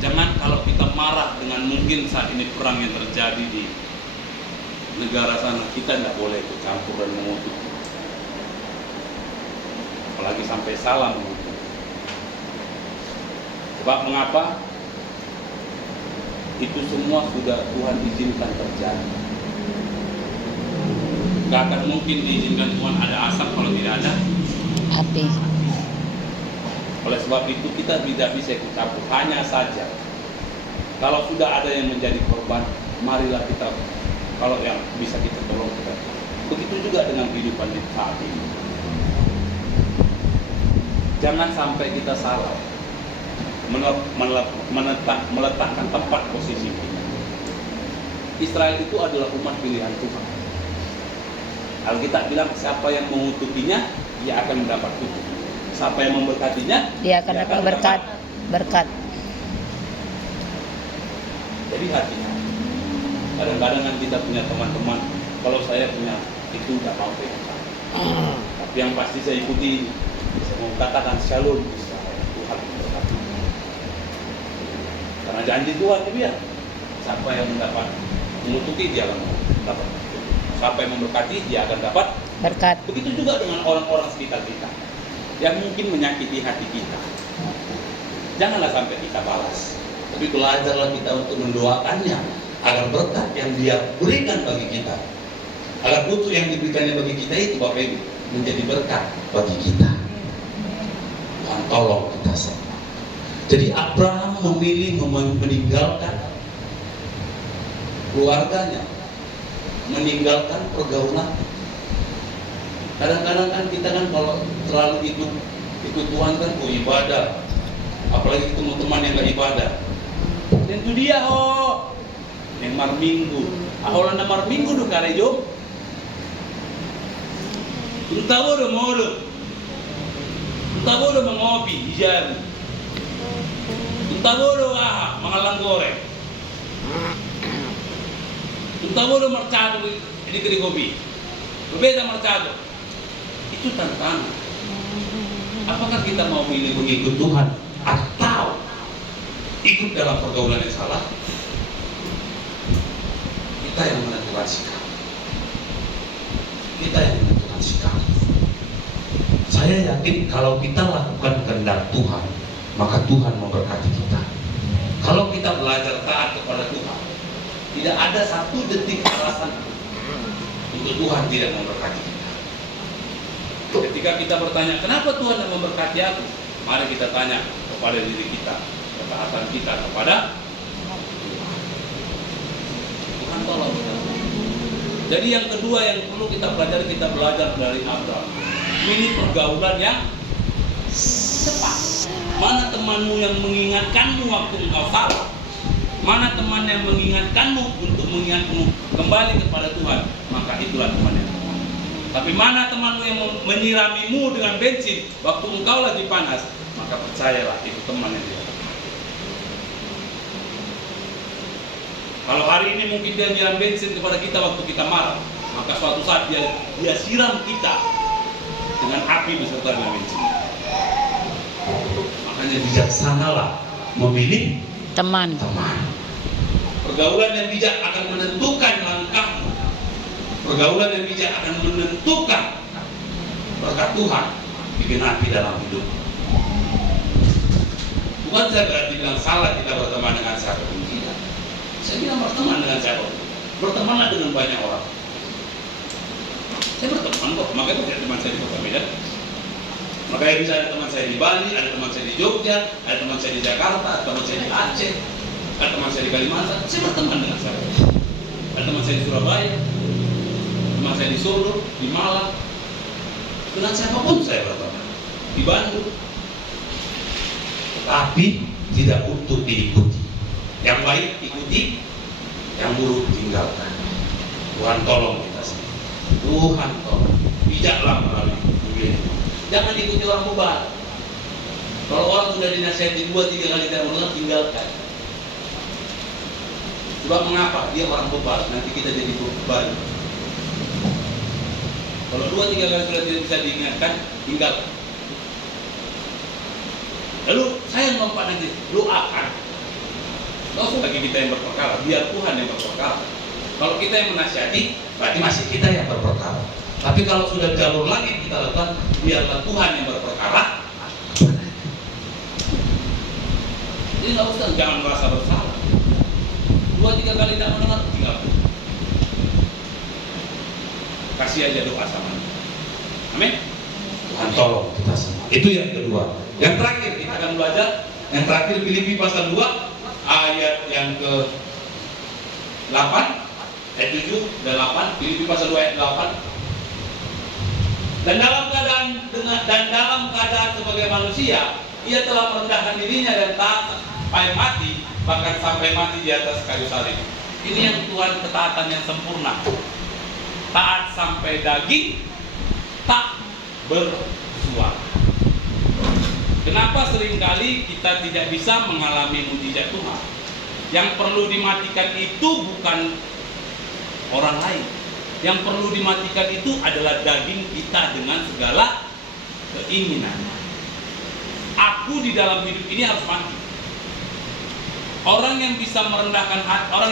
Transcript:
Jangan kalau kita marah dengan mungkin saat ini perang yang terjadi di negara sana, kita tidak boleh ikut campur dan mengutuk. Apalagi sampai salah mengutuk. Sebab mengapa? Itu semua sudah Tuhan izinkan terjadi. Gak akan mungkin diizinkan Tuhan ada asap kalau tidak ada Api. Oleh sebab itu kita tidak bisa ikut campur. Hanya saja kalau sudah ada yang menjadi korban, marilah kita, kalau yang bisa kita tolong kita. Begitu juga dengan kehidupan di saat ini. Jangan sampai kita salah meletakkan tempat posisi kita. Israel itu adalah umat pilihan Tuhan. Alkitab bilang siapa yang mengutukinya, dia akan mendapat kutuk. Siapa yang memberkatinya, Dia akan dapat berkat. Jadi hati-hati. Kadang-kadang kan kita punya teman-teman, kalau saya punya itu tidak mau saya ikut. Tapi yang pasti saya ikuti, saya mau katakan shalom Israel, Tuhan memberkati. Karena janji Tuhan dia, siapa yang mendapat mengutuki dia akan mendapat. Siapa yang memberkati dia akan dapat Berkat. Begitu juga dengan orang-orang sekitar kita yang mungkin menyakiti hati kita. Janganlah sampai kita balas, tapi belajarlah kita untuk mendoakannya agar berkat yang dia berikan bagi kita, agar kutuk yang diberikannya bagi kita itu Bapak Ibu menjadi berkat bagi kita. Tuhan tolong kita semua. Jadi Abraham memilih meninggalkan keluarganya, meninggalkan pergaulan. Kadang-kadang kan kita kan kalau terlalu ikut Tuhan kan ibadah, apalagi ketemu teman yang gak ibadah. Dan itu dia yang mar minggu. Aholan na mar minggu do karejo. Utabo do moro. Utabo do mengopi ijan. Utabo do mga langgore. Utabo do mercado ini kiri kopi. Berbeda mercado. Itu tantangan. Apakah kita mau milih mengikut Tuhan atau ikut dalam pergaulan yang salah? Kita yang menentukan sikap. Kita yang menentukan sikap. Saya yakin kalau kita lakukan kehendak Tuhan, maka Tuhan memberkati kita. Kalau kita belajar taat kepada Tuhan, tidak ada satu detik alasan untuk Tuhan tidak memberkati kita. Ketika kita bertanya, kenapa Tuhan tidak memberkati aku? Mari kita tanya kepada diri kita, ketaatan kita kepada Tuhan tolong kita. Jadi yang kedua yang perlu kita belajar dari Abraham. Pilih pergaulan yang tepat. Mana temanmu yang mengingatkanmu waktu engkau salah? Mana teman yang mengingatkanmu untuk mengingatmu kembali kepada Tuhan? Maka itulah teman yang tepat. Tapi mana temanmu yang menyiramimu dengan bensin waktu engkau lagi panas? Maka percayalah itu teman yang tidak tepat. Kalau hari ini mungkin dia nyiram bensin kepada kita waktu kita marah, maka suatu saat dia siram kita dengan api beserta dengan bensin. Makanya bijaksanalah memilih Teman. Pergaulan yang bijak akan menentukan langkahmu. Pergaulan yang bijak akan menentukan berkat Tuhan digenapi dalam hidup. Bukan saya berarti bilang salah kita berteman dengan siapa pun tidak. Saya bilang berteman dengan siapa pun. Bertemanlah dengan banyak orang. Saya berteman kok, makanya ada teman saya di Kota Medan. Makanya bisa ada teman saya di Bali, ada teman saya di Jogja, ada teman saya di Jakarta, ada teman saya di Aceh, ada teman saya di Kalimantan. Saya berteman dengan saya. Ada teman saya di Surabaya, teman saya di Solo, di Malang. Dengan siapapun saya berteman. Di Bandung. Tapi tidak untuk diikuti. Yang baik ikuti, yang buruk tinggalkan. Tuhan tolong kita semua. Tuhan tolong. Bijaklah melalui dunia. Jangan ikuti orang bebal. Kalau orang sudah dinasihati 2-3 kali tidak mendengar, tinggalkan. Sebab mengapa? Dia orang bebal, nanti kita jadi beban. Kalau 2-3 kali sudah tidak bisa diingatkan, tinggalkan. Lalu saya ngomong nanti, lu akan Nggak usah lagi kita yang berperkara, biar Tuhan yang berperkara. Kalau kita yang menasihati, berarti masih kita yang berperkara. Tapi kalau sudah jalur langit kita lakukan, biarlah Tuhan yang berperkara. Jadi nggak usah, jangan merasa bersalah. 2-3 kali tidak mendengar, tinggal. Kasih aja doa sama dia. Amin. Tuhan tolong kita semua. Itu yang kedua. Yang terakhir kita akan belajar. Yang terakhir Filipi pasal 2 ayat yang ke 8, ayat 7 dan 8. Filipi pasal 2 ayat 8. Dan dalam keadaan sebagai manusia, ia telah merendahkan dirinya dan taat sampai mati, bahkan sampai mati di atas kayu salib. Ini yang Tuhan, ketaatan yang sempurna. Taat sampai daging, tak bersuara. Kenapa seringkali kita tidak bisa mengalami mujizat Tuhan? Yang perlu dimatikan itu bukan orang lain. Yang perlu dimatikan itu adalah daging kita dengan segala keinginan. Aku di dalam hidup ini harus mati. Orang yang bisa merendahkan hati, orang